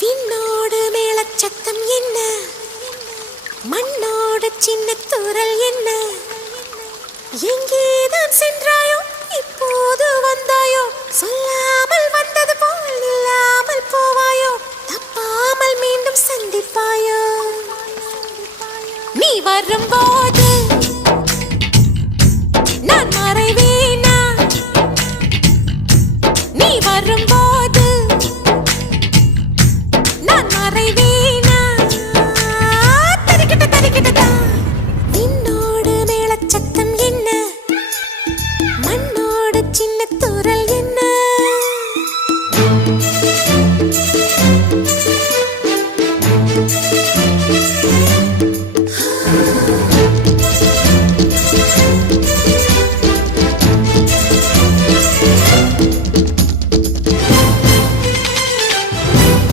விண்ணோடு மேளச்சத்தம் என்ன, மண்ணோடு சின்ன தூரல் என்ன, எங்கேதான் சென்றாயோ இப்போது வந்தாயோ, சொல்லாமல் வந்தது போல் இல்லாமல் போவாயோ, தப்பாமல் மீண்டும் சந்திப்பாயோ, நீ வரும்போது